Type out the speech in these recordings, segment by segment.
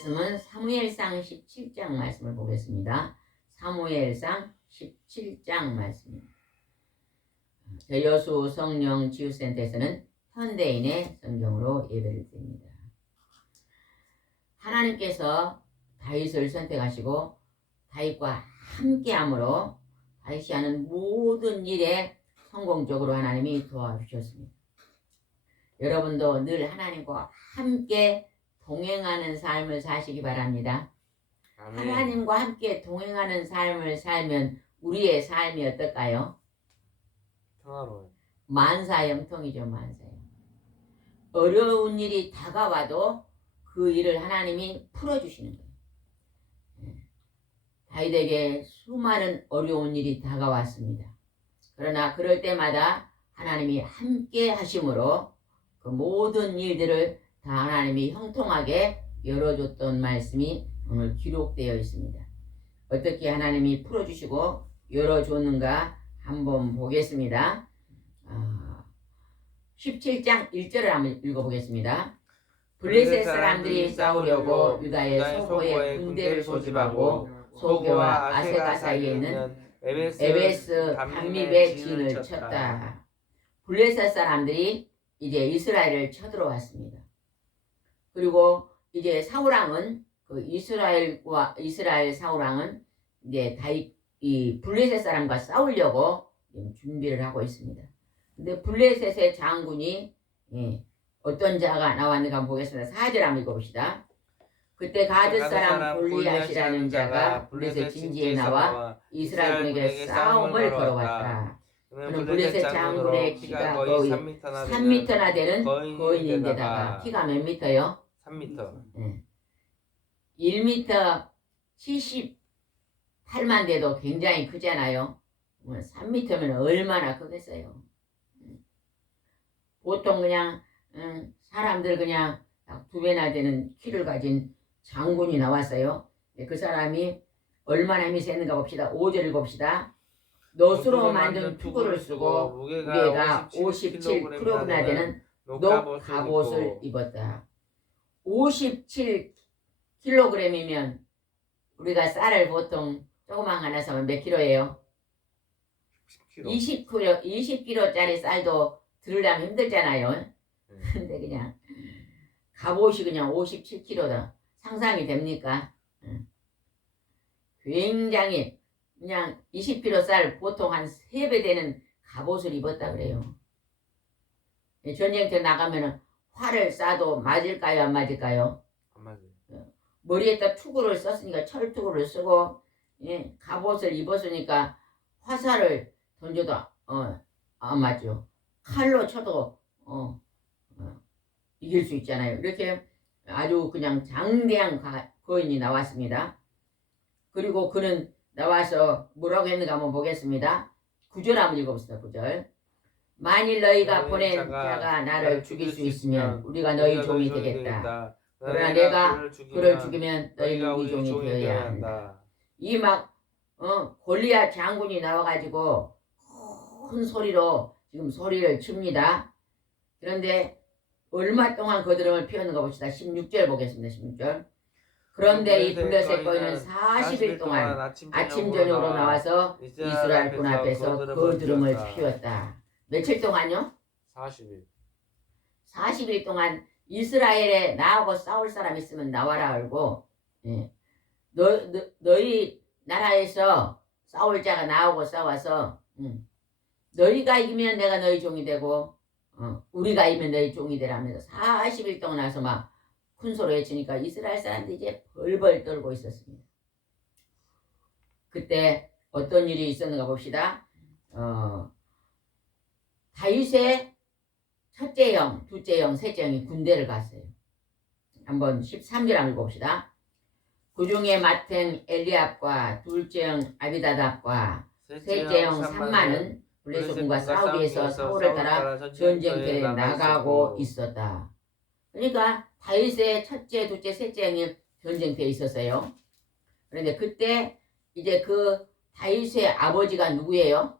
말씀은 사무엘상 17장 말씀을 보겠습니다. 사무엘상 17장 말씀입니다. 여수 성령 치유센터에서는 현대인의 성경으로 예배를 드립니다. 하나님께서 다윗을 선택하시고 다윗과 함께함으로 다윗이 하는 모든 일에 성공적으로 하나님이 도와주셨습니다. 여러분도 늘 하나님과 함께 동행하는 삶을 사시기 바랍니다. 아멘. 하나님과 함께 동행하는 삶을 살면 우리의 삶이 어떨까요? 평화로워요. 만사형통이죠. 만사형. 어려운 일이 다가와도 그 일을 하나님이 풀어주시는 거예요. 다윗에게 수많은 어려운 일이 다가왔습니다. 그러나 그럴 때마다 하나님이 함께 하심으로 그 모든 일들을 다 하나님이 형통하게 열어줬던 말씀이 오늘 기록되어 있습니다. 어떻게 하나님이 풀어주시고 열어줬는가 한번 보겠습니다. 17장 1절을 한번 읽어보겠습니다. 블레셋 사람들이 싸우려고 유다의 소고에 군대를 소집하고 소교와 아세가 사이에 있는 에베스 담립의 진을 쳤다. 블레셋 사람들이 이제 이스라엘을 쳐들어왔습니다. 그리고 이제 사울왕은 그 이스라엘 사울왕은 이제 다윗 이 블레셋 사람과 싸우려고 준비를 하고 있습니다. 근데 블레셋의 장군이 어떤 자가 나왔는가 한번 보겠습니다. 4절 한번 읽어봅시다. 그때 가드 사람 골리앗이라는 자가 블레셋 진지에 나와 이스라엘에게 싸움을 걸어왔다. 그는 블레셋 장군의 키가 거의 3m나 되는 거인인데다가 키가 몇 미터요? 3m. 1m 78만 돼도 굉장히 크잖아요. 3m면 얼마나 크겠어요. 보통 그냥 사람들 그냥 2배나 되는 키를 가진 장군이 나왔어요. 그 사람이 얼마나 힘이 셌는가 봅시다. 5절 읽읍시다. 노수로 만든 투구를 쓰고 무게가 57kg나 되는 녹 갑옷을 입었다. 57kg이면 우리가 쌀을 보통 조그만 하나 사면 몇 킬로예요? 20kg짜리 쌀도 들으려면 힘들잖아요. 근데 그냥 갑옷이 그냥 57kg다. 상상이 됩니까? 굉장히 그냥 20kg 쌀 보통 한 3배 되는 갑옷을 입었다 그래요. 전쟁터 나가면 활을 쏴도 맞을까요? 안 맞을까요? 안 맞아요. 머리에다 투구를 썼으니까 철투구를 쓰고 갑옷을 입었으니까 화살을 던져도 안 맞죠. 칼로 쳐도 이길 수 있잖아요. 이렇게 아주 그냥 장대한 거인이 나왔습니다. 그리고 그는 나와서 뭐라고 했는가 한번 보겠습니다. 9절 한번 읽어봅시다. 9절. 만일 너희가 보낸 자가 나를 죽일 수 있으면 우리가 너희 종이 되겠다. 그러나 내가 그를 죽이면 너희는 우리 종이 되어야 한다. 이 막 골리앗 장군이 나와가지고 큰 소리로 지금 소리를 칩니다. 그런데 얼마 동안 거드름을 피웠는가 봅시다. 16절 보겠습니다. 16절. 그런데 이 블레셋 거인은 40일 동안 아침 저녁으로 나와서 이스라엘 군 앞에서 거드름을 피웠다. 며칠 동안요? 40일. 40일 동안 이스라엘에 나하고 싸울 사람 있으면 나와라 알고 너희 나라에서 싸울 자가 나하고 싸워서 너희가 이기면 내가 너희 종이 되고 우리가 이기면 너희 종이 되라면서 40일 동안 나서 막 큰 소리 외치니까 이스라엘 사람들이 이제 벌벌 떨고 있었습니다. 그때 어떤 일이 있었는가 봅시다. 다윗의 첫째 형, 둘째 형, 셋째 형이 군대를 갔어요. 한번 13절 한번 읽어봅시다. 그 중에 맡은 엘리압과 둘째 형 아비다답과 셋째 형 삼만은 블레셋군과 싸우기 위해서 사울을 따라 전쟁터에 나가고 있었다. 그러니까 다윗의 첫째, 둘째, 셋째 형이 전쟁터에 있었어요. 그런데 그때 이제 그 다윗의 아버지가 누구예요?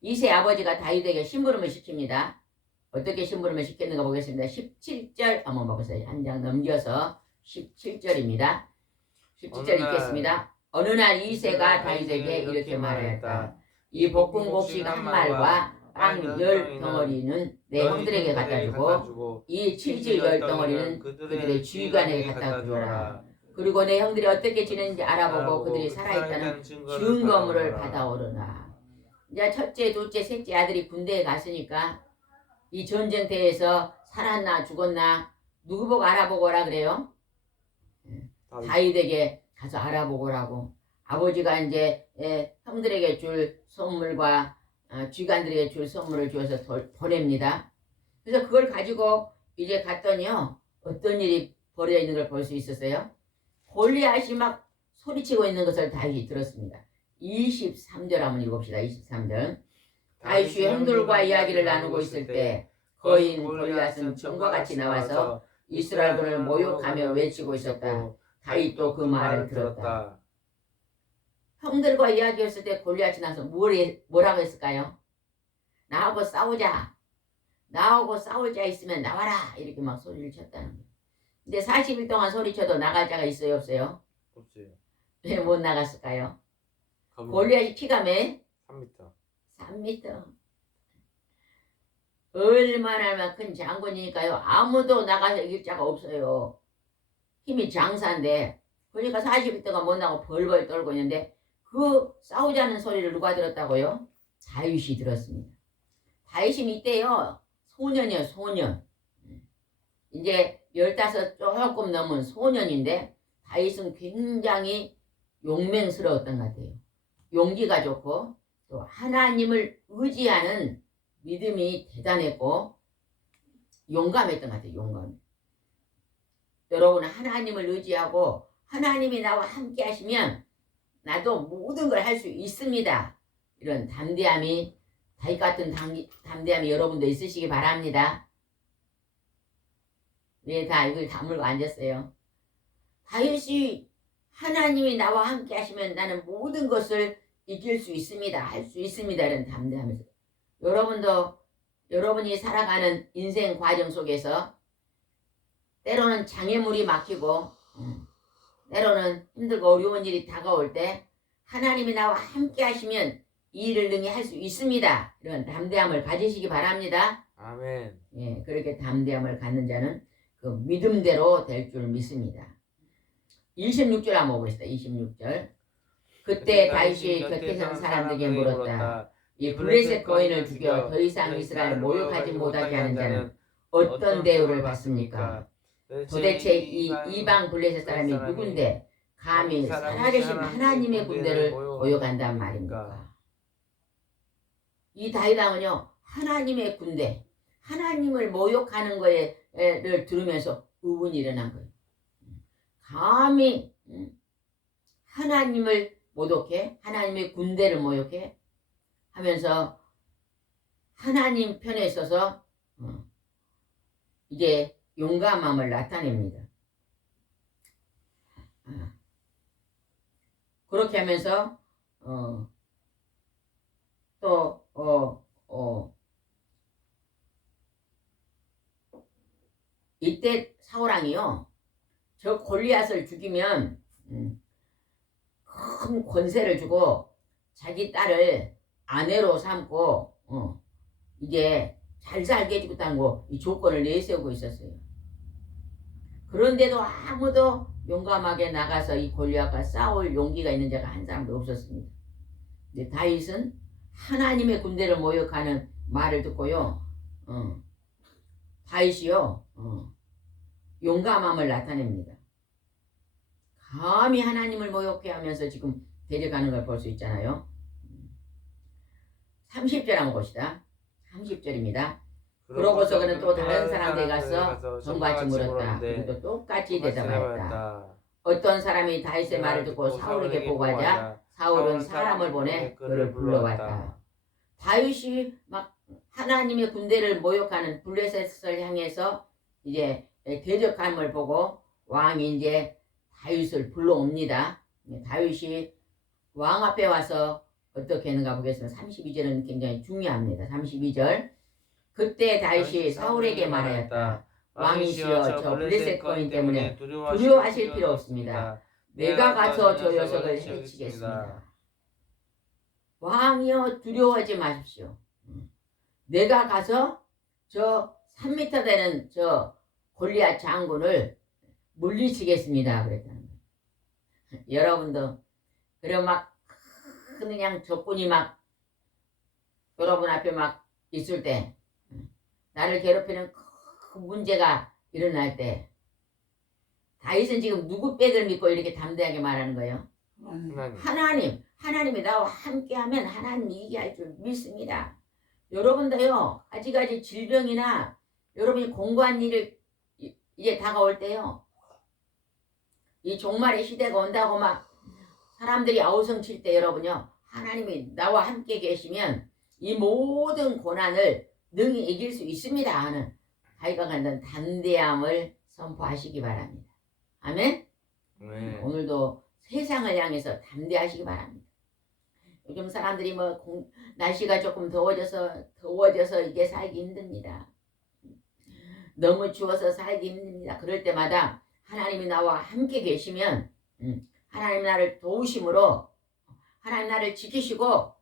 이세 아버지가 다윗에게 심부름을 시킵니다. 어떻게 심부름을 시켰는가 보겠습니다. 17절 한번 봐보세요. 한 장 넘겨서 17절입니다. 17절 어느 날 읽겠습니다. 어느 날 이새가 다윗에게 이렇게 말하였다. 이 볶은 곡식 한 말과 빵 10덩어리는 내 형들에게 갖다 주고 이 치즈 10덩어리는 그들의 주의관에게 갖다 주어라. 그리고 내 형들이 어떻게 지내는지 알아보고 그들이 살아있다는 증거물을 받아오르나. 이제 첫째, 둘째, 셋째 아들이 군대에 갔으니까 이 전쟁터에서 살았나 죽었나 누구 보고 알아보고 오라 그래요? 다윗에게 가서 알아보고 오라고. 아버지가 이제 형들에게 줄 선물과 쥐관들에게 줄 선물을 주어서 보냅니다. 그래서 그걸 가지고 이제 갔더니요. 어떤 일이 벌어져 있는 걸 볼 수 있었어요. 골리앗이 막 소리치고 있는 것을 다윗이 들었습니다. 23절 한번 읽읍시다. 23절. 다윗이 형들과 이야기를 나누고 있을 때 거인 골리앗은 전과 같이 나와서 이스라엘군을 모욕하며 외치고 있었다. 다윗도 그 말을 들었다. 형들과 이야기했을 때 골리앗이 나서 뭐라고 했을까요? 나하고 싸우자. 나하고 싸울 자 있으면 나와라. 이렇게 막 소리를 쳤다는 거예요. 근데 40일 동안 소리쳐도 나갈 자가 있어요 없어요? 없지. 왜 못 나갔을까요? 골리앗이 키가 몇? 3m. 3m. 얼마나 큰 장군이니까요. 아무도 나가서 이길 자가 없어요. 힘이 장사인데. 그러니까 40일 동안 못 나가고 벌벌 떨고 있는데 그 싸우자는 소리를 누가 들었다고요? 다윗이 들었습니다. 다윗이 이때요. 소년이요. 소년. 이제 15 조금 넘은 소년인데 다윗은 굉장히 용맹스러웠던 것 같아요. 용기가 좋고 또 하나님을 의지하는 믿음이 대단했고 용감했던 것 같아요. 용감. 여러분 하나님을 의지하고 하나님이 나와 함께 하시면 나도 모든 걸 할 수 있습니다. 이런 담대함이 다윗 같은 담대함이 여러분도 있으시기 바랍니다. 왜 다 이걸 다물고 앉았어요? 다윗이 하나님이 나와 함께 하시면 나는 모든 것을 이길 수 있습니다. 할 수 있습니다. 이런 담대함에서 여러분도 여러분이 살아가는 인생 과정 속에서 때로는 장애물이 막히고 때로는 힘들고 어려운 일이 다가올 때 하나님이 나와 함께 하시면 이 일을 능히 할 수 있습니다. 이런 담대함을 가지시기 바랍니다. 아멘. 예, 그렇게 담대함을 갖는 자는 그 믿음대로 될 줄 믿습니다. 26절 한번 보겠습니다. 26절. 그때 다윗이 곁에 선 사람들에게 물었다. 이 블레셋 거인을 죽여 더 이상 이스라엘을 모욕하지 못하게 하는 자는 어떤 대우를 받습니까? 도대체 이 이방 블레셋 사람이 누군데 감히 살아계신 하나님의 군대를 모욕한단 말입니까? 이 다윗 왕은요 하나님의 군대, 하나님을 모욕하는 거를 들으면서 의문이 일어난 거예요. 감히 하나님을 모독해, 하나님의 군대를 모욕해 하면서 하나님 편에 있어서 이제 용감함을 나타냅니다. 그렇게 하면서 이때 사울왕이요 저 골리앗을 죽이면 큰 권세를 주고 자기 딸을 아내로 삼고 이제 잘 살게 해주겠다는 이 조건을 내세우고 있었어요. 그런데도 아무도 용감하게 나가서 이 골리앗과 싸울 용기가 있는 자가 한 사람도 없었습니다. 근데 다윗은 하나님의 군대를 모욕하는 말을 듣고요. 다윗이요. 용감함을 나타냅니다. 감히 하나님을 모욕해 하면서 지금 데려가는 걸 볼 수 있잖아요. 30절 한번 봅시다. 30절입니다. 그러고서 그는 또 다른 사람들에 가서 전같이 물었다. 그리고 똑같이 대답하였다. 어떤 사람이 다윗의 말을 듣고 사울에게 보고하자 사울은 사람을 보내 그를 불러왔다. 다윗이 막 하나님의 군대를 모욕하는 블레셋을 향해서 이제 대적함을 보고 왕이 이제 다윗을 불러옵니다. 다윗이 왕 앞에 와서 어떻게 했는가 보겠습니다. 32절은 굉장히 중요합니다. 32절. 그때 다윗이 사울에게 말하였다. 왕이시여 저 블레셋 거인 때문에 두려워하실 필요 없습니다. 내가 가서 저 녀석을 해치겠습니다. 왕이여 두려워하지 마십시오. 내가 가서 저 3m 되는 저 골리앗 장군을 물리치겠습니다. 그랬다는 거예요. 여러분도 그래 막 그냥 적군이 막 여러분 앞에 막 있을 때 나를 괴롭히는 큰 문제가 일어날 때 다윗은 지금 누구 백을 믿고 이렇게 담대하게 말하는 거예요? 하나님이 나와 함께하면 하나님이 이기할 줄 믿습니다. 여러분도요 아직까지 질병이나 여러분이 공부한 일을 이제 다가올 때요 이 종말의 시대가 온다고 막 사람들이 아우성칠 때 여러분요 하나님이 나와 함께 계시면 이 모든 고난을 능히 이길 수 있습니다 하는 다윗과 같은 담대함을 선포하시기 바랍니다. 아멘. 네. 오늘도 세상을 향해서 담대하시기 바랍니다. 요즘 사람들이 뭐 날씨가 조금 더워져서 이게 살기 힘듭니다. 너무 추워서 살기 힘듭니다. 그럴 때마다 하나님이 나와 함께 계시면 하나님 나를 도우심으로 하나님 나를 지키시고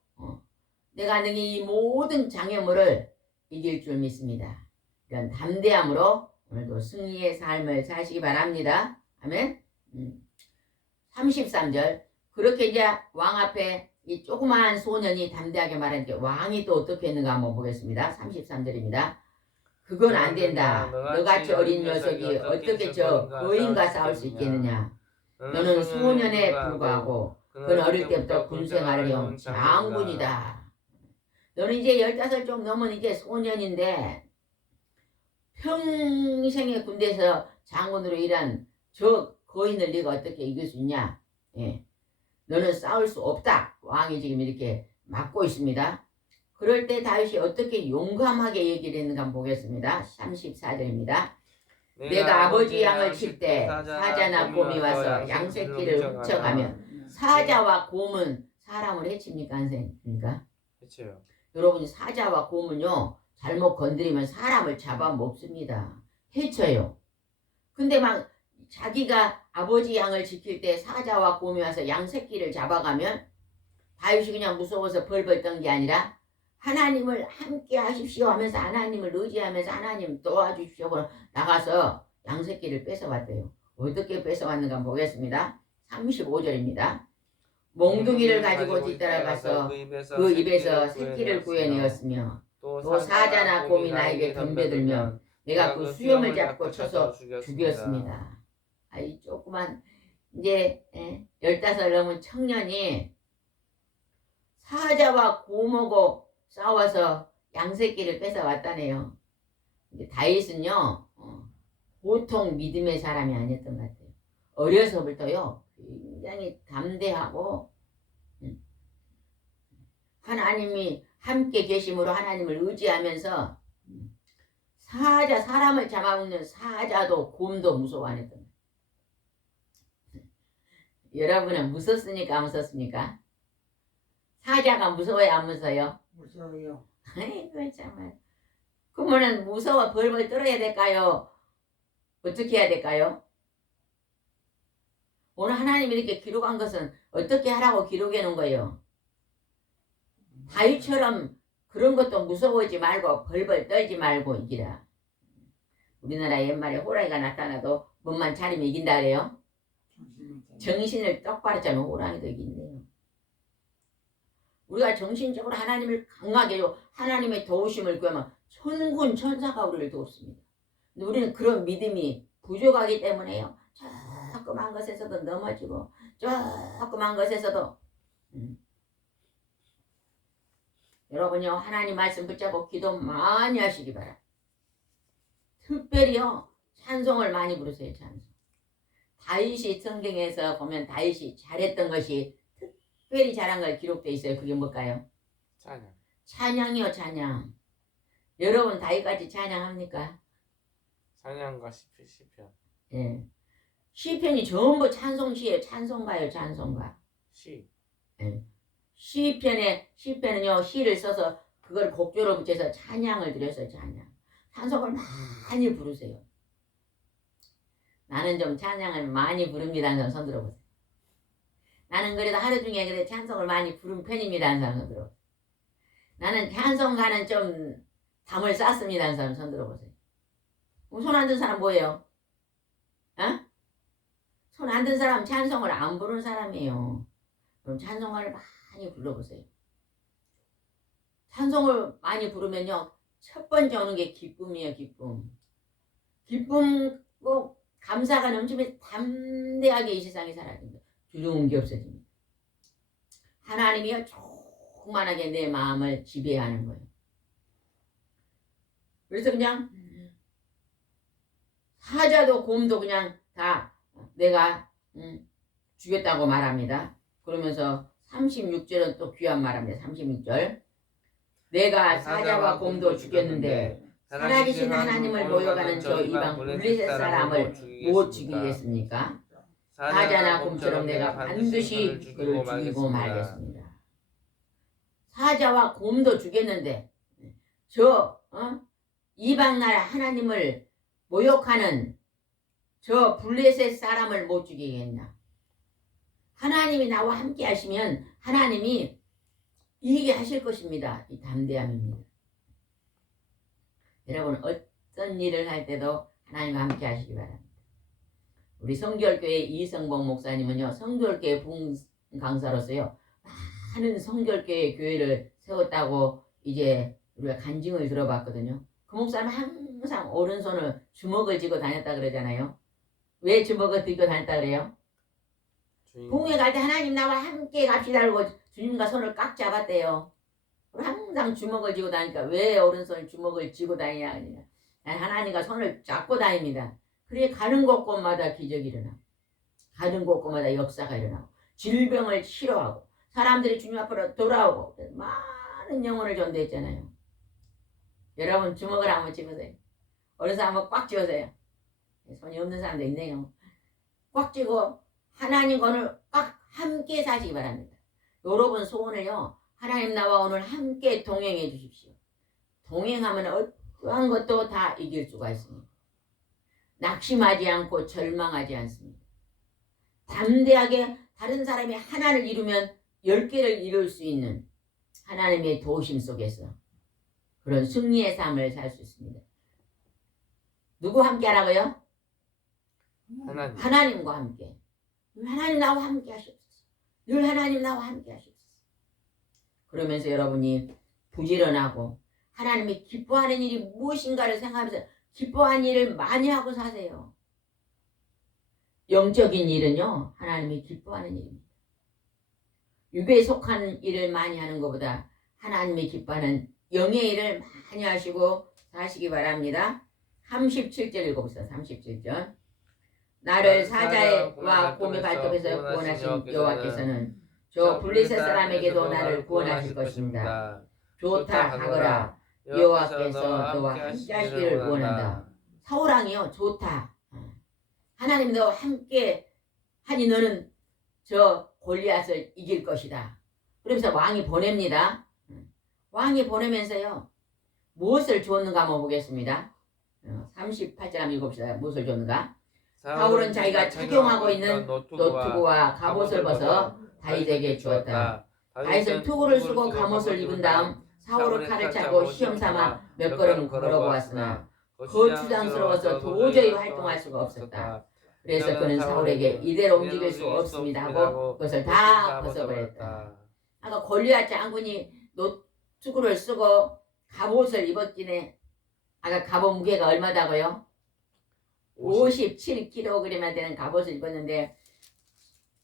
내가 능히 이 모든 장애물을 이길 줄 믿습니다. 이런 담대함으로 오늘도 승리의 삶을 사시기 바랍니다. 아멘. 33절 그렇게 이제 왕 앞에 이 조그마한 소년이 담대하게 말하니까 왕이 또 어떻게 했는가 한번 보겠습니다. 33절입니다. 그건 안 된다. 너같이 어린 녀석이 어떻게 저 거인과 싸울 수 있겠느냐. 너는 소년에 불과하고 그는 어릴 때부터 군생활을 해온 장군이다. 너는 이제 15 좀 넘은 이제 소년인데 평생의 군대에서 장군으로 일한 저 거인을 네가 어떻게 이길 수 있냐. 예. 너는 싸울 수 없다. 왕이 지금 이렇게 막고 있습니다. 그럴 때 다윗이 어떻게 용감하게 얘기를 했는가 한번 보겠습니다. 34절입니다. 내가 아버지 양을 칠 때 사자나 곰이 와서 양새끼를 훔쳐가면 사자와 곰은 사람을 해칩니까? 안 해칩니까? 해쳐요. 여러분이 사자와 곰은요 잘못 건드리면 사람을 잡아먹습니다. 해쳐요. 근데 막 자기가 아버지 양을 지킬 때 사자와 곰이 와서 양새끼를 잡아가면 다윗이 그냥 무서워서 벌벌 떤 게 아니라 하나님을 함께 하십시오 하면서 하나님을 의지하면서 하나님 도와주십시오 하고 나가서 양새끼를 뺏어왔대요. 어떻게 뺏어왔는가 보겠습니다. 35절입니다. 몽둥이를 가지고 뒤따라가서 그 입에서 새끼를 구해내었으며 또 사자나 곰이 나에게 덤벼들면 내가 그 수염을 잡고 쳐서 죽였습니다. 이 조그만 이제 15 넘은 청년이 사자와 곰하고 싸워서 양새끼를 뺏어왔다네요. 다윗은요 보통 믿음의 사람이 아니었던 것 같아요. 어려서부터요 굉장히 담대하고 하나님이 함께 계심으로 하나님을 의지하면서 사람을 잡아먹는 사자도 곰도 무서워 안 했던 거예요. 여러분은 무섭습니까? 안 무섭습니까? 사자가 무서워요? 안 무서워요? 무서워요. 아이고 정말. 그러면은 무서워 벌벌 떨어야 될까요? 어떻게 해야 될까요? 오늘 하나님이 이렇게 기록한 것은 어떻게 하라고 기록해 놓은 거예요? 다윗처럼 그런 것도 무서워하지 말고 벌벌 떨지 말고 이기라. 우리나라 옛말에 호랑이가 나타나도 몸만 차리면 이긴다 그래요. 정신을 똑바로 차면 호랑이도 이긴대요. 우리가 정신적으로 하나님을 강하게 하나님의 도우심을 구하면 천군 천사가 우리를 돕습니다. 근데 우리는 그런 믿음이 부족하기 때문에요. 조그만 것에서도 넘어지고 조그만 것에서도 여러분요 하나님 말씀 붙잡고 기도 많이 하시기 바랍니다. 특별히요 찬송을 많이 부르세요. 찬송. 다윗이 성경에서 보면 다윗이 잘했던 것이 특별히 잘한 걸 기록되어 있어요. 그게 뭘까요? 찬양. 찬양이요 찬양. 여러분 다윗같이 찬양합니까? 찬양과 시편. 예. 시편이 전부 찬송시예요. 찬송가요 찬송가. 시. 예. 시편은요 시를 써서 그걸 곡조로 붙여서 찬양을 드렸어요. 찬양. 찬송을 많이 부르세요. 나는 좀 찬양을 많이 부릅니다 하는 사람 손 들어보세요. 나는 그래도 하루 중에 그래 찬송을 많이 부른 편입니다 하는 사람 손 들어보세요. 나는 찬송가는 좀 담을 쌌습니다 하는 사람 손 들어보세요. 손 안 든 사람 뭐예요? 어? 손 안 든 사람 찬송을 안 부르는 사람이에요. 그럼 찬송가를 많이 불러보세요. 찬송을 많이 부르면요. 첫 번째 오는 게 기쁨이에요. 기쁨. 기쁨과 감사가 넘치면 담대하게 이 세상에 살아야 됩니다. 두려운 게 없어집니다. 하나님이요. 충만하게 내 마음을 지배하는 거예요. 그래서 그냥 사자도 곰도 그냥 다 내가 주겠다고 말합니다. 그러면서 36절은 또 귀한 말합니다. 36절. 내가 사자와 곰도 죽였는데 살아계신 하나님을 모여가는 저 이방 블레셋 사람을 못 죽이겠습니까? 사자나 곰처럼 내가 반드시 그를 죽이고 말겠습니다. 사자와 곰도 죽였는데 저 이방 나라 하나님을 모욕하는 저 블레셋 사람을 못 죽이겠나? 하나님이 나와 함께 하시면 하나님이 이기게 하실 것입니다. 이 담대함입니다. 여러분 어떤 일을 할 때도 하나님과 함께 하시기 바랍니다. 우리 성결교회 이성봉 목사님은요. 성결교회 부흥강사로서요. 많은 성결교회 교회를 세웠다고 이제 우리가 간증을 들어봤거든요. 그 목사는 항상 오른손을 주먹을 쥐고 다녔다 그러잖아요. 왜 주먹을 들고 다녔다 그래요? 부흥회 갈 때 하나님 나와 함께 갑시다 그러고 주님과 손을 꽉 잡았대요. 항상 주먹을 쥐고 다니니까 왜 오른손 주먹을 쥐고 다니냐 그러냐. 하나님과 손을 잡고 다닙니다. 그래 가는 곳곳마다 기적이 일어나고 가는 곳곳마다 역사가 일어나고 질병을 치료하고 사람들이 주님 앞으로 돌아오고 많은 영혼을 전도했잖아요. 여러분 주먹을 한번 쥐보세요. 어느 사람 한번 꽉 쥐어세요. 손이 없는 사람도 있네요. 꽉 쥐고 하나님과 오늘 꽉 함께 사시기 바랍니다. 여러분 소원을요. 하나님 나와 오늘 함께 동행해 주십시오. 동행하면 어떠한 것도 다 이길 수가 있습니다. 낙심하지 않고 절망하지 않습니다. 담대하게 다른 사람이 하나를 이루면 10개를 이룰 수 있는 하나님의 도우심 속에서 그런 승리의 삶을 살 수 있습니다. 누구 함께 하라고요? 하나님과 함께. 하나님 나와 함께 하시옵소서. 늘 하나님 나와 함께 하시옵소서. 그러면서 여러분이 부지런하고 하나님이 기뻐하는 일이 무엇인가를 생각하면서 기뻐하는 일을 많이 하고 사세요. 영적인 일은요. 하나님이 기뻐하는 일입니다. 육에 속한 일을 많이 하는 것보다 하나님이 기뻐하는 영의 일을 많이 하시고 사시기 바랍니다. 37절 읽어보세요. 37절. 나를 사자와 곰의 발톱에서 구원하신 여호와께서는 저 블레셋 사람에게도 나를 구원하실 것입니다. 좋다 하거라. 여호와께서 너와 함께 하시기를 원한다. 사울왕이요. 좋다. 하나님 너와 함께 하니 너는 저 골리앗을 이길 것이다. 그러면서 왕이 보냅니다. 왕이 보내면서요. 무엇을 줬는가 한번 보겠습니다. 38절 한번 읽어봅시다. 무엇을 줬는가? 사울은 자기가 착용하고 있는 노트구와 갑옷을 벗어 다윗에게 주었다. 다윗은 투구를 쓰고 갑옷을 입은 다음 사울은 칼을 차고 시험삼아 몇 걸음 걸어보았으나 거추장스러워서 도저히 활동할 수가 없었다. 그래서 그는 사울에게 이대로 움직일 수 없습니다 하고 그것을 다 벗어버렸다. 아까 골리앗 장군이 노트구를 쓰고 갑옷을 입었기에 아까 갑옷 무게가 얼마다고요? 57kg이나 되는 갑옷을 입었는데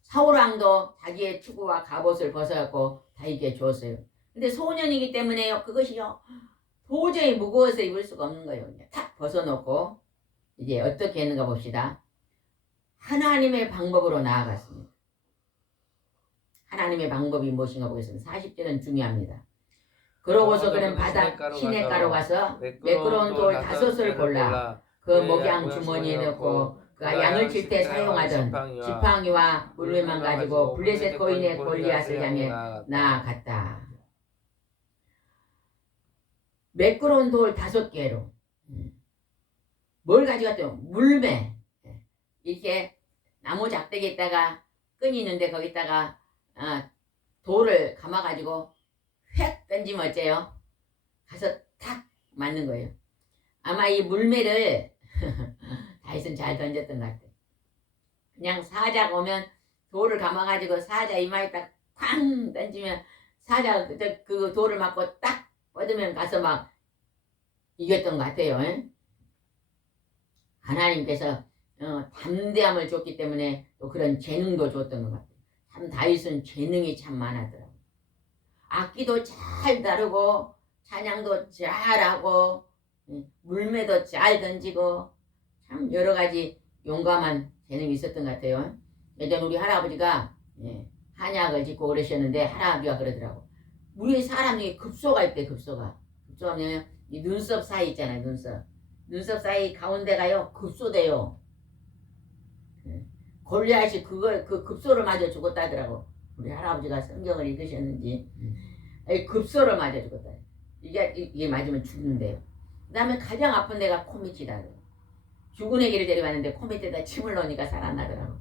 사울왕도 자기의 투구와 갑옷을 벗어갖고 다윗에게 줬어요. 근데 소년이기 때문에요. 그것이요. 도저히 무거워서 입을 수가 없는 거예요. 그냥 탁 벗어놓고 이제 어떻게 했는가 봅시다. 하나님의 방법으로 나아갔습니다. 하나님의 방법이 무엇인가 보겠습니다. 40절은 중요합니다. 그러고서 그는 바닥 시냇가로 가서 매끄러운 돌 5을 골라 그 목양 주머니에 넣고 그가 양을 칠 때 사용하던 지팡이와 물레만 가지고 블레셋 거인의 골리앗을 향해 나아갔다. 매끄러운 돌 5개로 뭘 가져갔대요? 물매. 이렇게 나무 작대기에다가 끈이 있는데 거기다가 돌을 감아가지고 휙 던지면 어째요? 가서 탁 맞는 거예요. 아마 이 물매를 다이슨 잘 던졌던 것 같아요. 그냥 사자가 오면 돌을 감아가지고 사자 이마에 딱 쾅 던지면 사자 그 돌을 맞고 딱 뻗으면 가서 막 이겼던 것 같아요. 하나님께서 담대함을 줬기 때문에 또 그런 재능도 줬던 것 같아요. 참 다윗은 재능이 참 많았더라고요. 악기도 잘 다루고 찬양도 잘하고 물매도 잘 던지고 참 여러 가지 용감한 재능이 있었던 것 같아요. 예전 우리 할아버지가 한약을 짓고 그러셨는데 할아버지가 그러더라고. 우리 사람 중에 급소가 있대. 급소가 뭐냐면 이 눈썹 사이 있잖아요. 눈썹 사이 가운데가요 급소돼요. 골리앗이 그 급소를 맞아 죽었다더라고. 우리 할아버지가 성경을 읽으셨는지 급소를 맞아 죽었다. 이게 맞으면 죽는데요. 그 다음에 가장 아픈 데가 코밑이다. 죽은 애기를 데려갔는데 코밑에다 침을 넣으니까 살아나더라고.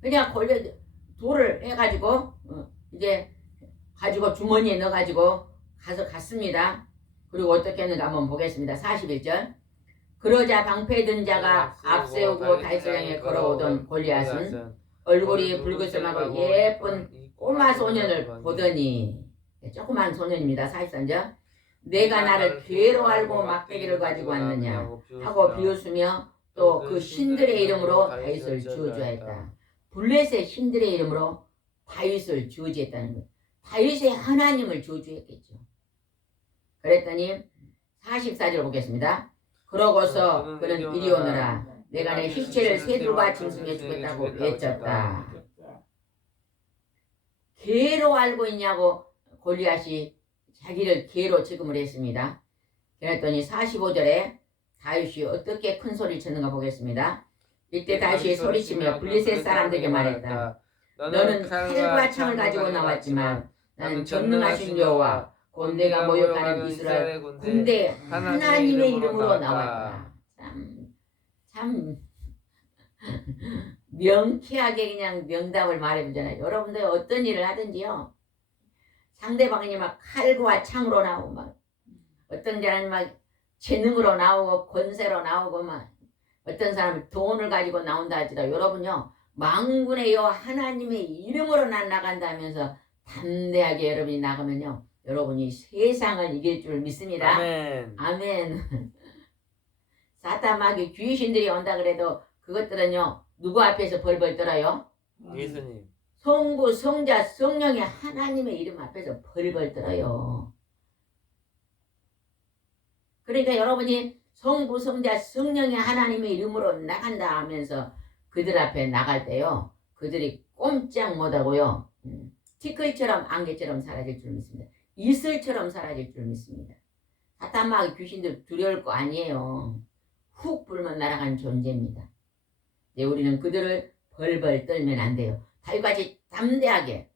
그냥 돌을 해가지고 이제 가지고 주머니에 넣어가지고 가서 갔습니다. 그리고 어떻게 했는가 한번 보겠습니다. 41절. 그러자 방패든 자가 앞세우고 다윗을 향해 걸어오던 골리앗은 얼굴이 붉으스하고 예쁜 꼬마 소년을 보더니 조그만 소년입니다. 43절. 내가 나를 괴로 알고 막대기를 가지고 왔느냐 하고 비웃으며 또 그 신들의 이름으로 다윗을 저주하였다. 블레셋 신들의 이름으로 다윗을 저주했다는 거예요. 다윗의 하나님을 저주했겠죠. 그랬더니 44절 보겠습니다. 그러고서 그는 이리 오너라 내가 내 시체를 새들과 짐승에 주겠다고 외쳤다. 개로 알고 있냐고 골리앗이 자기를 개로 취급을 했습니다. 그랬더니 45절에 다윗이 어떻게 큰 소리를 쳤는가 보겠습니다. 이때 다윗이 소리치며 블레셋 사람들에게 말했다. 너는 칼과 창을 가지고 나왔지만 나는 전능하신 여호와 곧 내가 모욕하는 이스라엘 군대 하나님의 이름으로 나왔다. 참 명쾌하게 그냥 명답을 말해보잖아요. 여러분들 어떤 일을 하든지요. 상대방이 막 칼과 창으로 나오고 막 어떤 사람이 막 재능으로 나오고 권세로 나오고 막 어떤 사람은 돈을 가지고 나온다 할지라도 여러분요. 만군의 여호와 하나님의 이름으로 난 나간다 하면서 담대하게 여러분이 나가면요. 여러분이 세상을 이길 줄 믿습니다. 아멘. 아멘. 사탄 마귀 귀신들이 온다 그래도 그것들은요. 누구 앞에서 벌벌 떨어요? 예수님. 성부, 성자, 성령의 하나님의 이름 앞에서 벌벌 떨어요. 그러니까 여러분이 성부, 성자, 성령의 하나님의 이름으로 나간다 하면서 그들 앞에 나갈 때요. 그들이 꼼짝 못하고요. 티끌처럼 안개처럼 사라질 줄 믿습니다. 이슬처럼 사라질 줄 믿습니다. 사탄 마귀 귀신들 두려울 거 아니에요. 훅 불면 날아가는 존재입니다. 네, 우리는 그들을 벌벌 떨면 안 돼요. 다윗같이 담대하게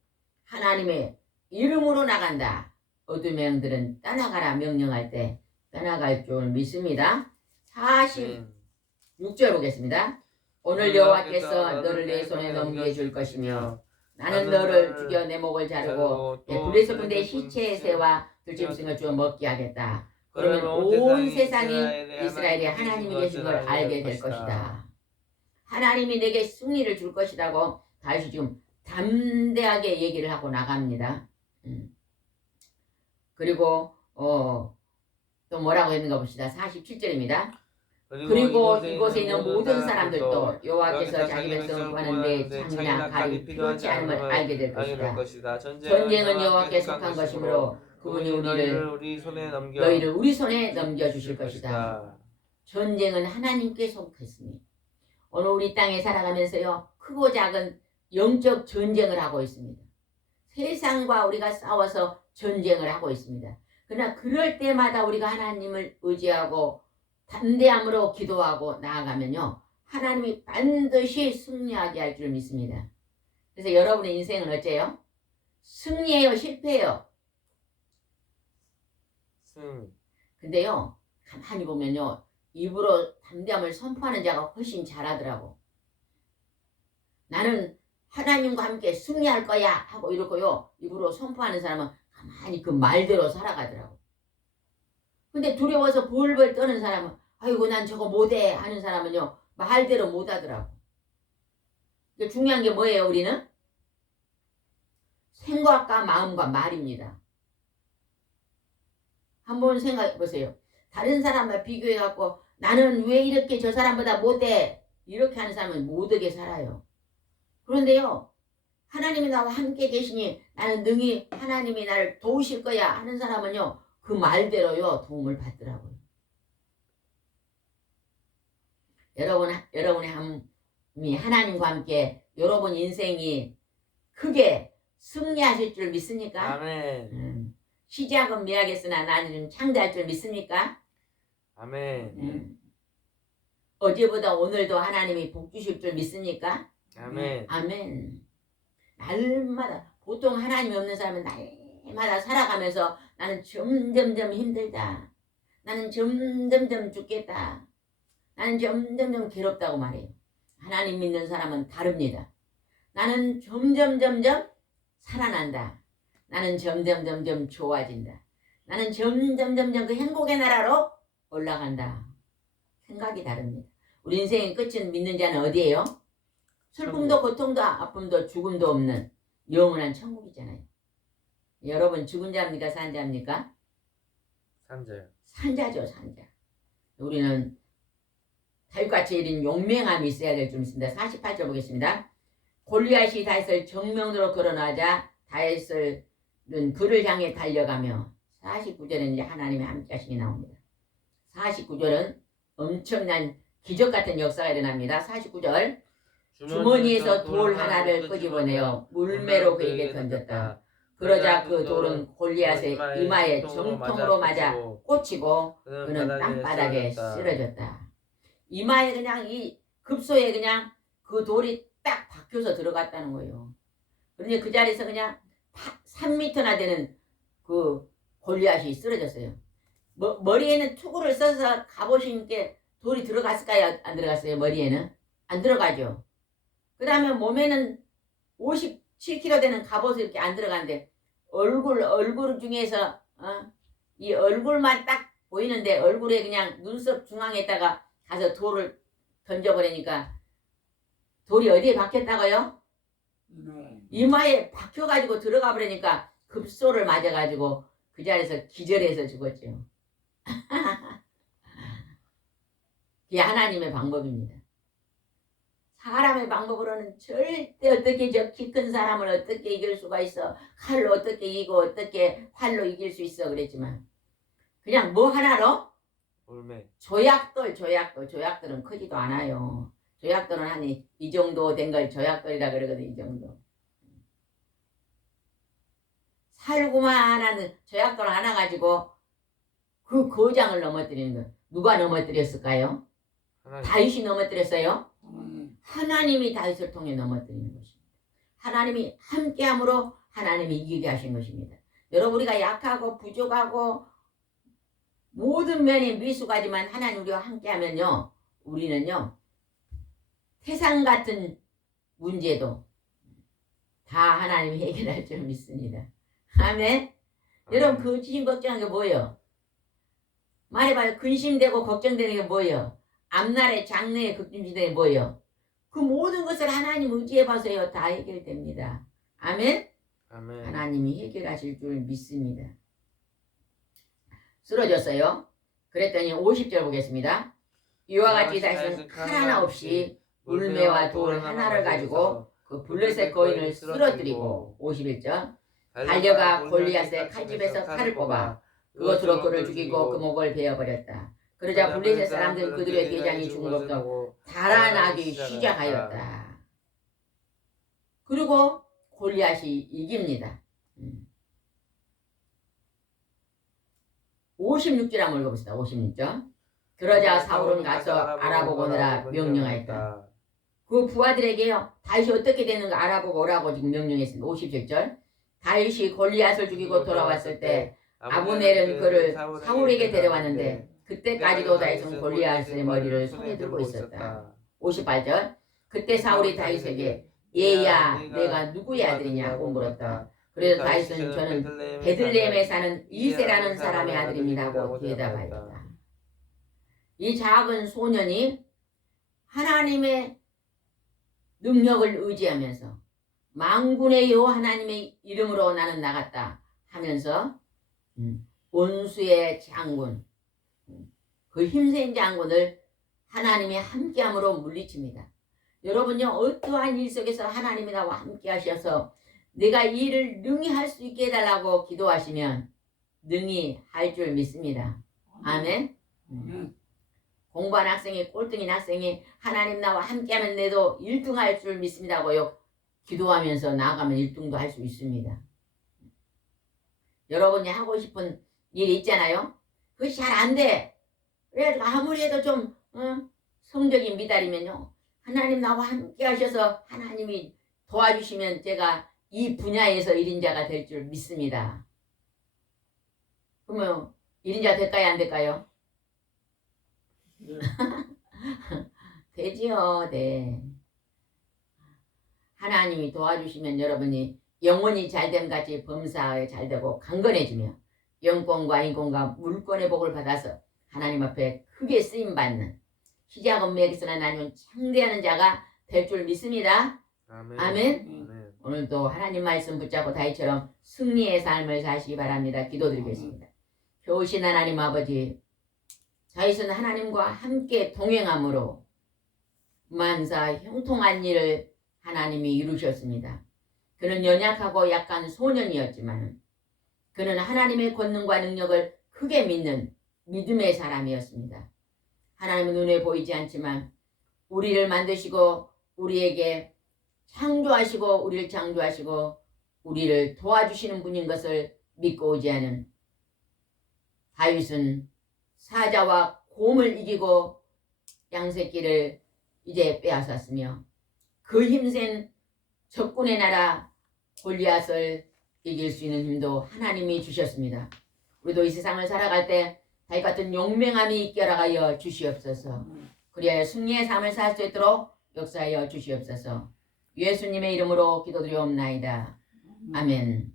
하나님의 이름으로 나간다. 어둠의 영들은 떠나가라 명령할 때 떠나갈 줄 믿습니다. 46절 보겠습니다. 오늘 여호와께서 너를 내 손에 넘겨줄 것이며 나는 너를 죽여 내 목을 자르고 내 블레셋 군대의 시체의 새와 들짐승을 주어 먹게 하겠다. 그러면 온 세상이 이스라엘의 하나님이 계신 걸 알게 될 것이다. 하나님이 내게 승리를 줄 것이라고 다윗이 지금 담대하게 얘기를 하고 나갑니다. 그리고 또 뭐라고 했는가 봅시다. 47절입니다. 그리고 이곳에 있는 모든 사람들도 여호와께서 자기 백성을 구하는데 창이나 칼이 필요치 않음을 알게 될 것이다. 전쟁은 여호와께 속한 것이므로 그분이 너희를 우리 손에 넘겨주실 것이다. 전쟁은 하나님께 속했으니 오늘 우리 땅에 살아가면서요. 크고 작은 영적 전쟁을 하고 있습니다. 세상과 우리가 싸워서 전쟁을 하고 있습니다. 그러나 그럴 때마다 우리가 하나님을 의지하고 담대함으로 기도하고 나아가면요. 하나님이 반드시 승리하게 할 줄 믿습니다. 그래서 여러분의 인생은 어째요? 승리해요? 실패해요? 승리. 근데요. 가만히 보면요. 입으로 담대함을 선포하는 자가 훨씬 잘하더라고. 나는 하나님과 함께 승리할 거야 하고 이러고요. 입으로 선포하는 사람은 가만히 그 말대로 살아가더라고. 근데 두려워서 벌벌 떠는 사람은 아이고 난 저거 못해 하는 사람은요. 말대로 못하더라고. 중요한 게 뭐예요 우리는? 생각과 마음과 말입니다. 한번 생각해 보세요. 다른 사람과 비교해갖고 나는 왜 이렇게 저 사람보다 못해 이렇게 하는 사람은 못하게 살아요. 그런데요. 하나님이 나와 함께 계시니 나는 능히 하나님이 나를 도우실 거야 하는 사람은요. 그 말대로요. 도움을 받더라고요. 여러분의 하나님과 함께 여러분 인생이 크게 승리하실 줄 믿습니까? 아멘. 시작은 미하겠으나 나는 창대할 줄 믿습니까? 아멘. 어제보다 오늘도 하나님이 복 주실 줄 믿습니까? 아멘. 아멘. 날마다 보통 하나님이 없는 사람은 날마다 살아가면서 나는 점점점 힘들다. 나는 점점점 죽겠다. 나는 점점점 괴롭다고 말해요. 하나님 믿는 사람은 다릅니다. 나는 점점점점 살아난다. 나는 점점점점 좋아진다. 나는 점점점점 그 행복의 나라로 올라간다. 생각이 다릅니다. 우리 인생의 끝은 믿는 자는 어디예요? 슬픔도 고통도 아픔도 죽음도 없는 영원한 천국이잖아요. 여러분 죽은 자입니까? 산 자입니까? 산자요. 산자죠. 산자. 우리는 다윗같이 이런 용맹함이 있어야 될 줄 믿습니다. 48절 보겠습니다. 골리앗이 다윗을 정면으로 걸어나자 다윗은 그를 향해 달려가며 49절에는 이제 하나님의 함께 하심이 나옵니다. 49절은 엄청난 기적 같은 역사가 일어납니다. 49절 주머니에서 돌 하나를 끄집어내어 물매로 그에게 던졌다. 그러자 그 돌은 골리앗의 이마에 정통으로 맞아 꽂히고 그는 땅바닥에 쓰러졌다. 이마에 그냥 이 급소에 그냥 그 돌이 딱 박혀서 들어갔다는 거예요. 그런데 그 자리에서 그냥 3m나 되는 그 골리앗이 쓰러졌어요. 머리에는 투구를 써서 갑옷이니까 돌이 들어갔을까요? 안 들어갔어요? 머리에는? 안 들어가죠. 그 다음에 몸에는 57kg 되는 갑옷이 이렇게 안 들어가는데 얼굴 중에서 이 얼굴만 딱 보이는데 얼굴에 그냥 눈썹 중앙에다가 가서 돌을 던져버리니까 돌이 어디에 박혔다고요? 이마에 박혀가지고 들어가 버리니까 급소를 맞아가지고 그 자리에서 기절해서 죽었죠. 그게 하나님의 방법입니다. 사람의 방법으로는 절대 어떻게 저 키 큰 사람을 어떻게 이길 수가 있어. 칼로 어떻게 이기고 어떻게 활로 이길 수 있어 그랬지만 그냥 뭐 하나로? 울매. 조약돌은 크지도 않아요. 조약돌은 한 이 정도 된 걸 조약돌이라 그러거든. 이 정도. 살구만한 조약돌 하나 가지고 그 거장을 넘어뜨리는 거. 누가 넘어뜨렸을까요? 다윗이 넘어뜨렸어요? 하나님이 다윗을 통해 넘어뜨리는 것입니다. 하나님이 함께함으로 하나님이 이기게 하신 것입니다. 여러분 우리가 약하고 부족하고 모든 면이 미숙하지만 하나님 우리와 함께하면요. 우리는요. 태산 같은 문제도 다 하나님이 해결할 줄 믿습니다. 아멘. 여러분 그 지금 걱정한 게 뭐예요? 말해봐요. 근심되고 걱정되는 게 뭐예요? 앞날에 장래에 걱정되는 게 뭐예요? 그 모든 것을 하나님 의지해봐서요. 다 해결됩니다. 아멘. 아멘. 하나님이 해결하실 줄 믿습니다. 쓰러졌어요. 그랬더니 50절 보겠습니다. 이와 같이 다윗은 칼 하나 없이 물매와 돌 하나를 가지고 그 블레셋 거인을 쓰러뜨리고 51절 달려가 골리앗의 칼집에서 칼을 뽑아 그것으로 그를 죽이고 그 목을 베어버렸다. 그러자 블레셋 사람들은 그들의 대장이 죽은 것도 달아나기 시작하였다. 그리고 골리앗이 이깁니다. 56절 한번 읽어봅시다. 56절. 그러자 사울은 가서 알아보고 오느라 명령하였다. 그 부하들에게요. 다윗이 어떻게 되는가 알아보고 오라고 지금 명령했습니다. 57절. 다윗이 골리앗을 죽이고 돌아왔을 때 아브넬은 그를 사울에게 데려왔는데 그때까지도 다윗은 골리앗의 머리를 손에 들고 있었다. 58절. 그때 사울이 다윗에게 얘야 내가 누구의 아들이냐고 물었다. 그래서 다윗은 저는 베들레헴에 사는 이세라는 사람의 아들입니다고 대답하였다. 이 작은 소년이 하나님의 능력을 의지하면서 만군의 여호와 하나님의 이름으로 나는 나갔다 하면서 온수의 장군, 그 힘센 장군을 하나님이 함께함으로 물리칩니다. 여러분요, 어떠한 일 속에서 하나님이 나와 함께 하셔서 내가 이 일을 능히 할 수 있게 해달라고 기도하시면 능히 할 줄 믿습니다. 아멘. 공부한 학생이, 꼴등인 학생이 하나님 나와 함께하면 내도 1등 할 줄 믿습니다고요. 기도하면서 나아가면 1등도 할 수 있습니다. 여러분이 하고 싶은 일이 있잖아요. 그것이 잘 안 돼. 그래 아무리 해도 좀 성적이 미달이면요. 하나님 나와 함께 하셔서 하나님이 도와주시면 제가 이 분야에서 1인자가 될 줄 믿습니다. 그러면 1인자 될까요? 안 될까요? 되지요. 네. 하나님이 도와주시면 여러분이 영혼이 잘됨 같이 범사에 잘되고 강건해지며 영권과 인권과 물권의 복을 받아서 하나님 앞에 크게 쓰임받는 시작은 맥이스나 나뉘면 창대하는 자가 될 줄 믿습니다. 아멘. 아멘. 오늘도 하나님 말씀 붙잡고 다윗처럼 승리의 삶을 사시기 바랍니다. 기도드리겠습니다. 교우신 하나님 아버지, 다윗은 하나님과 함께 동행함으로 만사 형통한 일을 하나님이 이루셨습니다. 그는 연약하고 약한 소년이었지만 그는 하나님의 권능과 능력을 크게 믿는 믿음의 사람이었습니다. 하나님은 눈에 보이지 않지만 우리를 만드시고 우리에게 창조하시고 우리를 창조하시고 우리를 도와주시는 분인 것을 믿고 오지 않은 다윗은 사자와 곰을 이기고 양새끼를 이제 빼앗았으며 그 힘센 적군의 나라 골리앗을 이길 수 있는 힘도 하나님이 주셨습니다. 우리도 이 세상을 살아갈 때 다윗 같은 용맹함이 있게 하여 주시옵소서. 그리하여 승리의 삶을 살 수 있도록 역사하여 주시옵소서. 예수님의 이름으로 기도드리옵나이다. 아멘.